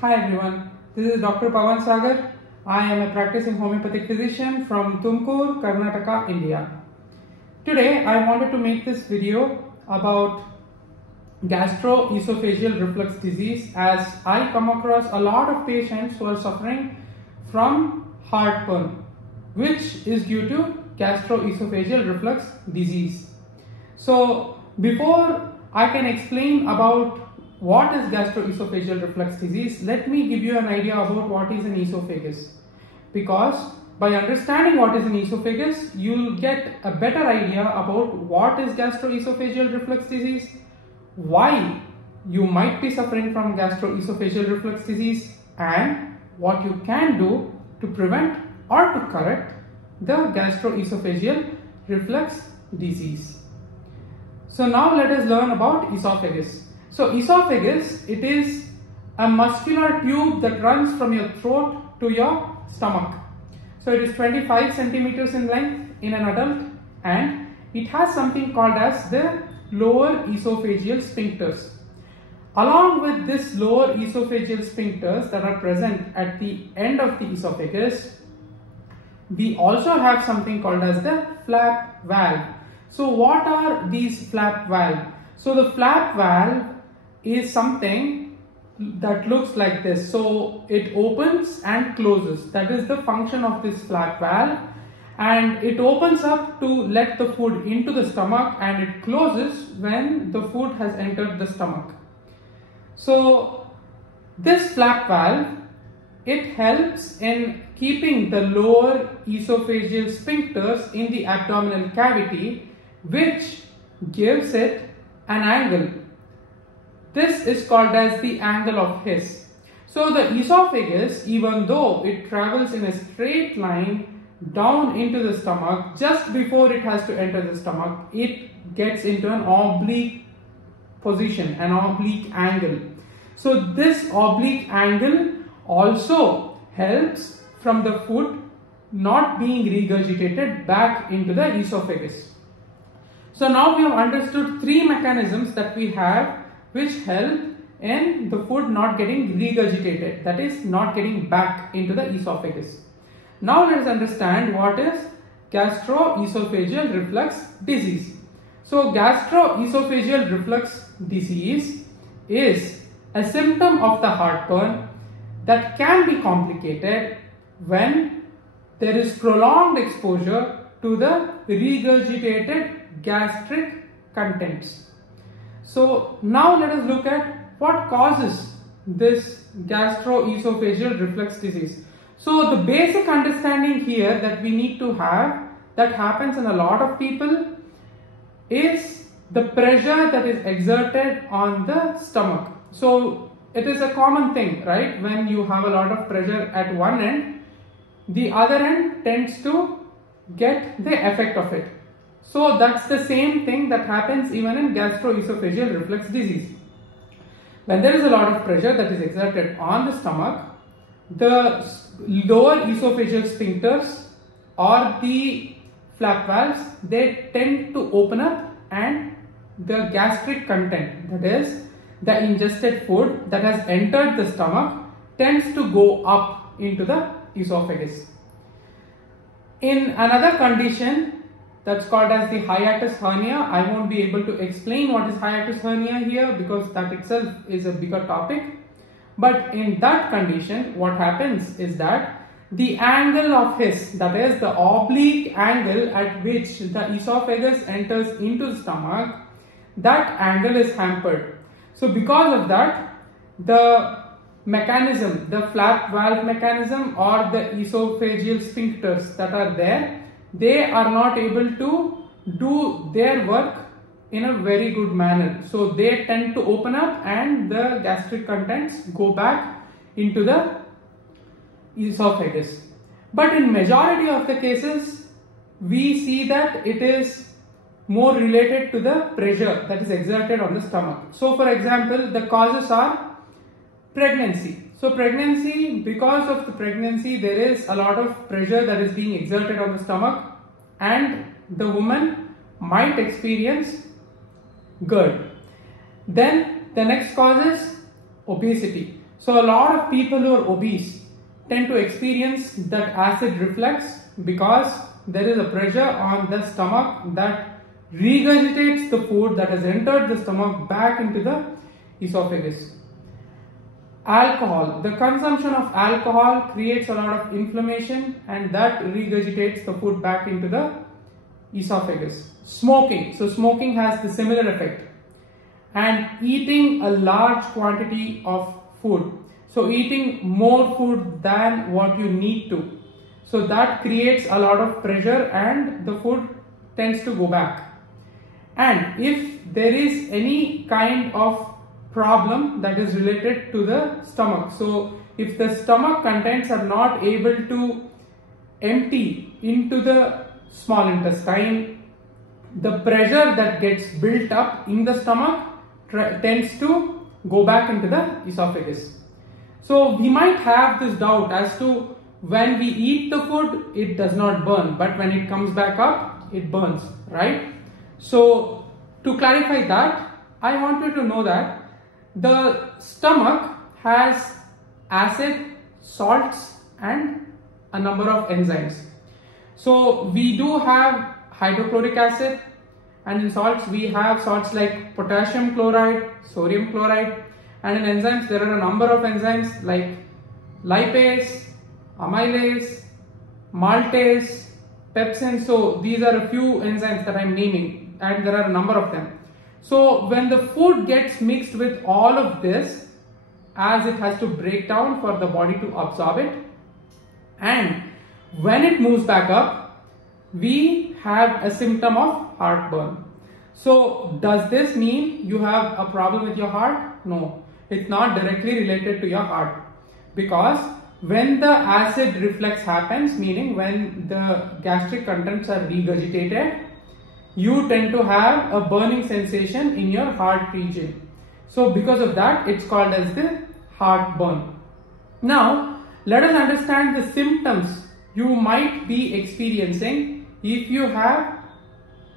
Hi everyone, this is Dr. Pawan Sagar. I am a practicing homeopathic physician from Tumkur, Karnataka, India. Today I wanted to make this video about gastro-oesophageal reflux disease, as I come across a lot of patients who are suffering from heartburn, which is due to gastro-oesophageal reflux disease. So before I can explain about what is gastro-oesophageal reflux disease, let me give you an idea about what is an esophagus. Because by understanding what is an esophagus, you will get a better idea about what is gastro-oesophageal reflux disease, why you might be suffering from gastro-oesophageal reflux disease, and what you can do to prevent or to correct the gastro-oesophageal reflux disease. So now let us learn about esophagus. So esophagus, it is a muscular tube that runs from your throat to your stomach. So it is 25 centimeters in length in an adult, and it has something called as the lower esophageal sphincters. Along with this lower esophageal sphincters that are present at the end of the esophagus, we also have something called as the flap valve. So what are these flap valve? So the flap valve is something that looks like this. So it opens and closes. That is the function of this flap valve, and it opens up to let the food into the stomach, and it closes when the food has entered the stomach. So this flap valve, it helps in keeping the lower esophageal sphincters in the abdominal cavity, which gives it an angle. This is called as the angle of His. So the esophagus, even though it travels in a straight line down into the stomach, just before it has to enter the stomach, it gets into an oblique position, an oblique angle. So this oblique angle also helps from the food not being regurgitated back into the esophagus. So now we have understood three mechanisms that we have which help in the food not getting regurgitated, that is, not getting back into the esophagus. Now let us understand what is gastro-oesophageal reflux disease. So gastro-oesophageal reflux disease is a symptom of the heartburn that can be complicated when there is prolonged exposure to the regurgitated gastric contents. So now let us look at what causes this gastro-oesophageal reflux disease. So the basic understanding here that we need to have, that happens in a lot of people, is the pressure that is exerted on the stomach. So it is a common thing, right? When you have a lot of pressure at one end, the other end tends to get the effect of it. So that's the same thing that happens even in gastro-oesophageal reflux disease. When there is a lot of pressure that is exerted on the stomach, the lower esophageal sphincters or the flap valves, they tend to open up, and the gastric content, that is the ingested food that has entered the stomach, tends to go up into the esophagus. In another condition that's called as the hiatus hernia, I won't be able to explain what is hiatus hernia here because that itself is a bigger topic. But in that condition, what happens is that the angle of His, that is the oblique angle at which the esophagus enters into the stomach, that angle is hampered. So because of that, the mechanism, the flap valve mechanism or the esophageal sphincters that are there, they are not able to do their work in a very good manner. So they tend to open up and the gastric contents go back into the esophagus. But in majority of the cases, we see that it is more related to the pressure that is exerted on the stomach. So for example, the causes are pregnancy. So pregnancy, because of the pregnancy, there is a lot of pressure that is being exerted on the stomach, and the woman might experience GERD. Then the next cause is obesity. So a lot of people who are obese tend to experience that acid reflux because there is a pressure on the stomach that regurgitates the food that has entered the stomach back into the esophagus. Alcohol. The consumption of alcohol creates a lot of inflammation and that regurgitates the food back into the esophagus. Smoking. So smoking has the similar effect. And eating a large quantity of food. So eating more food than what you need to. So that creates a lot of pressure and the food tends to go back. And if there is any kind of problem that is related to the stomach, so if the stomach contents are not able to empty into the small intestine, the pressure that gets built up in the stomach tends to go back into the esophagus. So we might have this doubt as to when we eat the food, it does not burn, but when it comes back up, it burns, right? So to clarify that, I want you to know that the stomach has acid, salts and a number of enzymes. So we do have hydrochloric acid, and in salts we have salts like potassium chloride, sodium chloride, and in enzymes there are a number of enzymes like lipase, amylase, maltase, pepsin. So these are a few enzymes that I am naming and there are a number of them. So when the food gets mixed with all of this, as it has to break down for the body to absorb it, and when it moves back up, we have a symptom of heartburn. So does this mean you have a problem with your heart? No, it's not directly related to your heart, because when the acid reflux happens, meaning when the gastric contents are regurgitated, you tend to have a burning sensation in your heart region. So because of that, it's called as the heartburn. Now, let us understand the symptoms you might be experiencing if you have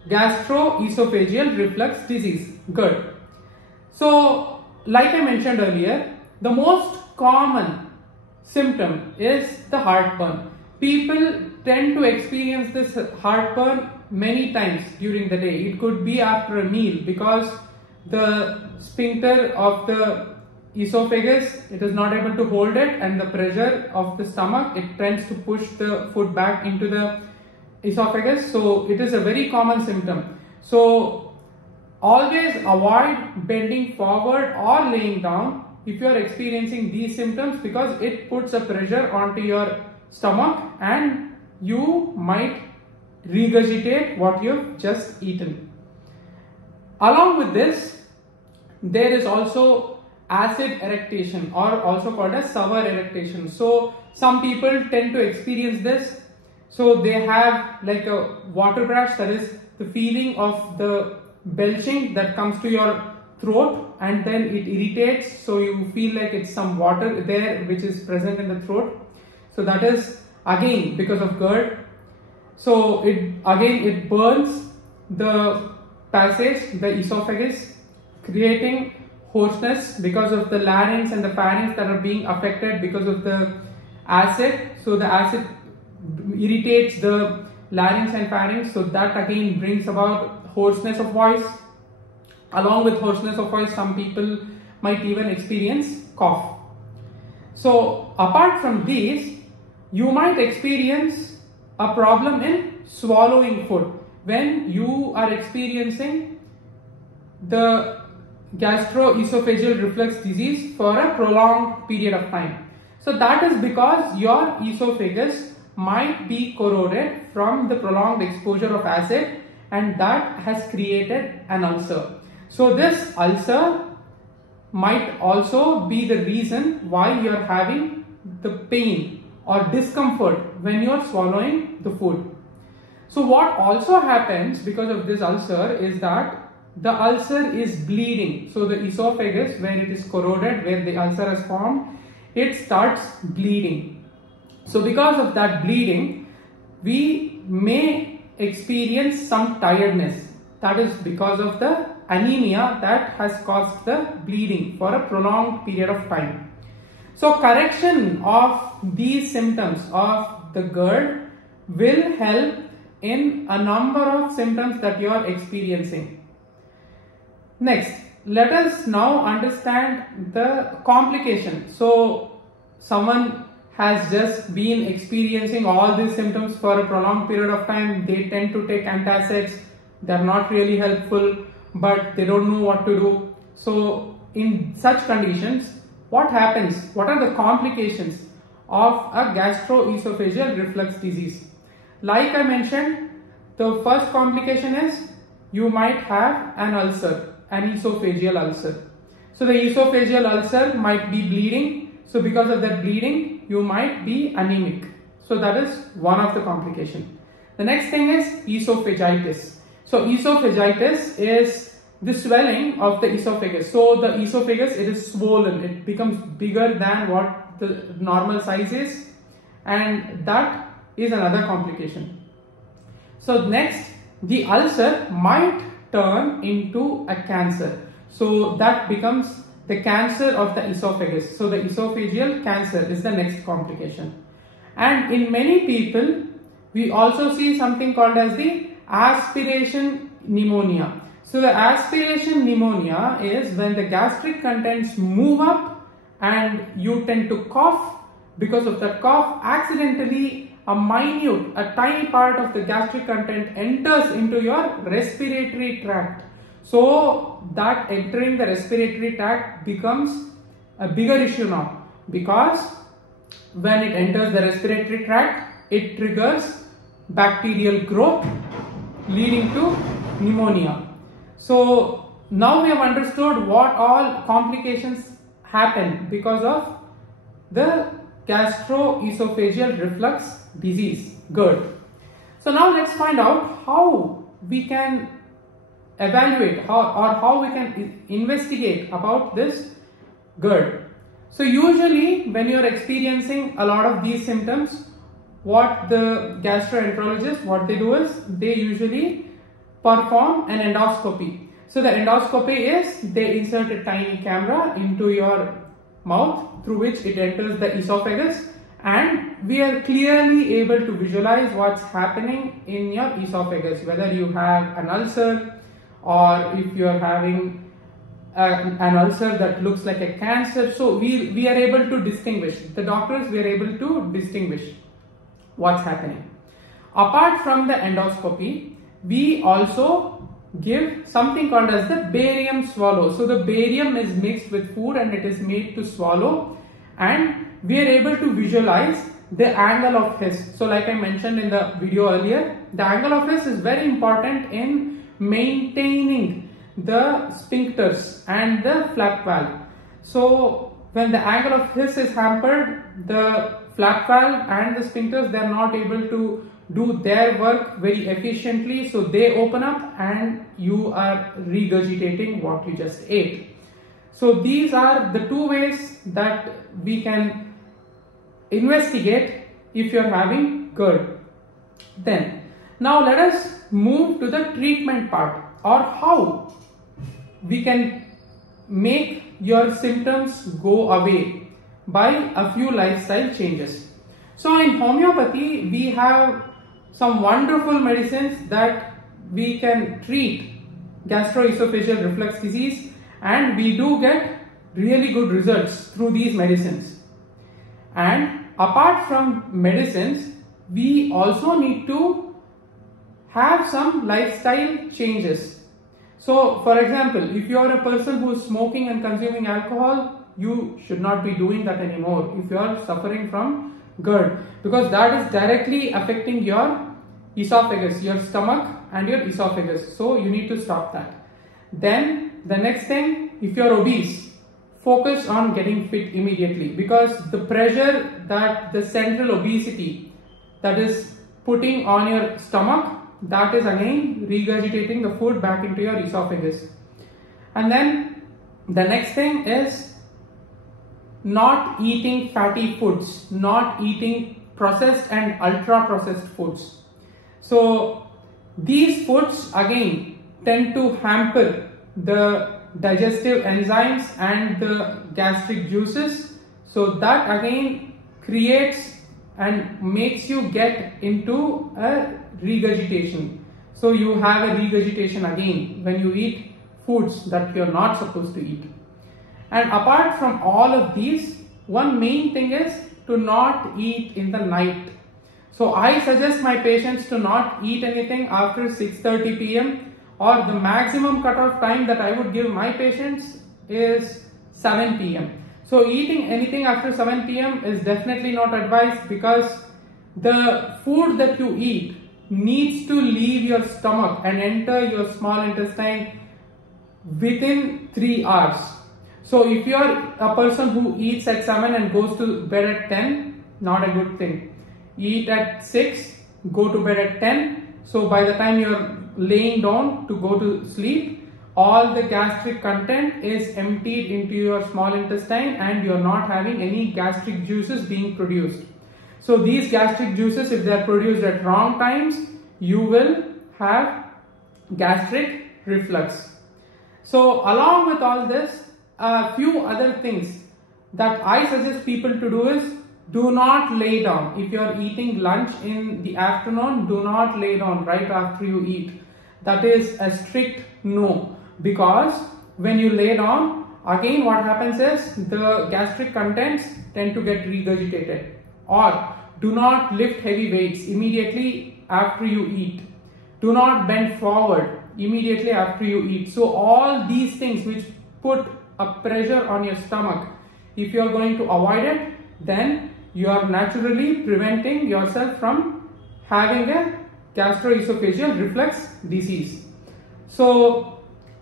gastro-oesophageal reflux disease, GERD. So, like I mentioned earlier, the most common symptom is the heartburn. People tend to experience this heartburn many times during the day. It could be after a meal because the sphincter of the esophagus, it is not able to hold it, and the pressure of the stomach, it tends to push the food back into the esophagus. So it is a very common symptom. So always avoid bending forward or laying down if you are experiencing these symptoms, because it puts a pressure onto your stomach and you might regurgitate what you've just eaten. Along with this, there is also acid eructation, or also called as sour eructation. So some people tend to experience this. So they have like a water brush, that is the feeling of the belching that comes to your throat, and then it irritates, so you feel like it's some water there which is present in the throat. So that is again because of GERD. So it burns the passage, the esophagus, creating hoarseness because of the larynx and the pharynx that are being affected because of the acid. So the acid irritates the larynx and pharynx, so that again brings about hoarseness of voice. Along with hoarseness of voice, some people might even experience cough. So apart from these, you might experience a problem in swallowing food when you are experiencing the gastro-oesophageal reflux disease for a prolonged period of time. So that is because your esophagus might be corroded from the prolonged exposure of acid, and that has created an ulcer. So this ulcer might also be the reason why you are having the pain or discomfort when you are swallowing the food. So what also happens because of this ulcer is that the ulcer is bleeding. So the esophagus, where it is corroded, where the ulcer has formed, it starts bleeding. So because of that bleeding, we may experience some tiredness. That is because of the anemia that has caused the bleeding for a prolonged period of time. So correction of these symptoms of the GERD will help in a number of symptoms that you are experiencing. Next, let us now understand the complication. So someone has just been experiencing all these symptoms for a prolonged period of time. They tend to take antacids. They are not really helpful, but they don't know what to do. So in such conditions, what happens? What are the complications of a gastro-oesophageal reflux disease? Like I mentioned, the first complication is you might have an ulcer, an esophageal ulcer. So the esophageal ulcer might be bleeding. So because of that bleeding, you might be anemic. So that is one of the complications. The next thing is esophagitis. So esophagitis is the swelling of the esophagus. So the esophagus, it is swollen. It becomes bigger than what the normal size is, and that is another complication. So next, the ulcer might turn into a cancer. So that becomes the cancer of the esophagus. So the esophageal cancer is the next complication. And in many people, we also see something called as the aspiration pneumonia. So the aspiration pneumonia is when the gastric contents move up and you tend to cough. Because of that cough, accidentally a tiny part of the gastric content enters into your respiratory tract. So that entering the respiratory tract becomes a bigger issue now, because when it enters the respiratory tract, it triggers bacterial growth leading to pneumonia. So now we have understood what all complications happen because of the gastro-oesophageal reflux disease, GERD. So now let's find out how we can evaluate how we can investigate about this GERD. So usually when you are experiencing a lot of these symptoms, what the gastroenterologist, what they do is they usually perform an endoscopy. So the endoscopy is they insert a tiny camera into your mouth through which it enters the esophagus, and we are clearly able to visualize what's happening in your esophagus, whether you have an ulcer or if you are having an ulcer that looks like a cancer. So we are able to distinguish, the doctors, we are able to distinguish what's happening. Apart from the endoscopy, we also give something called as the barium swallow. So the barium is mixed with food and it is made to swallow, and we are able to visualize the angle of Hess. So like I mentioned in the video earlier, the angle of Hess is very important in maintaining the sphincters and the flap valve. So when the angle of Hess is hampered, the flap valve and the sphincters, they are not able to do their work very efficiently, so they open up and you are regurgitating what you just ate. So these are the two ways that we can investigate if you are having GERD. Then now let us move to the treatment part, or how we can make your symptoms go away by a few lifestyle changes. So in homeopathy, we have some wonderful medicines that we can treat gastro-esophageal reflux disease, and we do get really good results through these medicines. And apart from medicines, we also need to have some lifestyle changes. So for example, if you are a person who is smoking and consuming alcohol, you should not be doing that anymore if you are suffering from GERD, because that is directly affecting your esophagus, your stomach and your esophagus. So you need to stop that. Then the next thing, if you are obese, focus on getting fit immediately, because the pressure that the central obesity that is putting on your stomach, that is again regurgitating the food back into your esophagus. And then the next thing is not eating fatty foods, not eating processed and ultra processed foods. So these foods again tend to hamper the digestive enzymes and the gastric juices. So that again creates and makes you get into a regurgitation. So you have a regurgitation again when you eat foods that you're not supposed to eat. And apart from all of these, one main thing is to not eat in the night. So I suggest my patients to not eat anything after 6:30 p.m. or the maximum cutoff time that I would give my patients is 7 p.m. So eating anything after 7 p.m. is definitely not advised, because the food that you eat needs to leave your stomach and enter your small intestine within 3 hours. So if you are a person who eats at 7 and goes to bed at 10, not a good thing. Eat at 6, go to bed at 10. So by the time you are laying down to go to sleep, all the gastric content is emptied into your small intestine and you are not having any gastric juices being produced. So these gastric juices, if they are produced at wrong times, you will have gastric reflux. So along with all this, a few other things that I suggest people to do is, do not lay down. If you are eating lunch in the afternoon, do not lay down right after you eat. That is a strict no, because when you lay down, again what happens is the gastric contents tend to get regurgitated. Or do not lift heavy weights immediately after you eat. Do not bend forward immediately after you eat. So all these things which put a pressure on your stomach, if you are going to avoid it, then you are naturally preventing yourself from having a gastro-esophageal reflux disease. So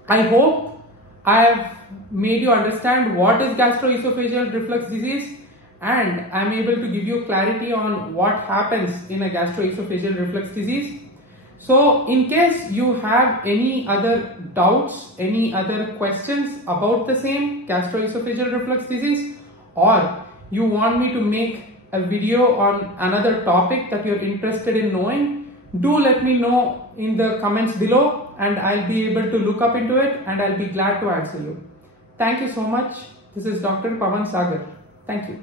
I hope I have made you understand what is gastro-esophageal reflux disease, and I am able to give you clarity on what happens in a gastro-esophageal reflux disease. So in case you have any other doubts, any other questions about the same gastro-esophageal reflux disease, or you want me to make a video on another topic that you're interested in knowing, do let me know in the comments below and I'll be able to look up into it and I'll be glad to answer you. Thank you so much. This is Dr. Pawan Sagar. Thank you.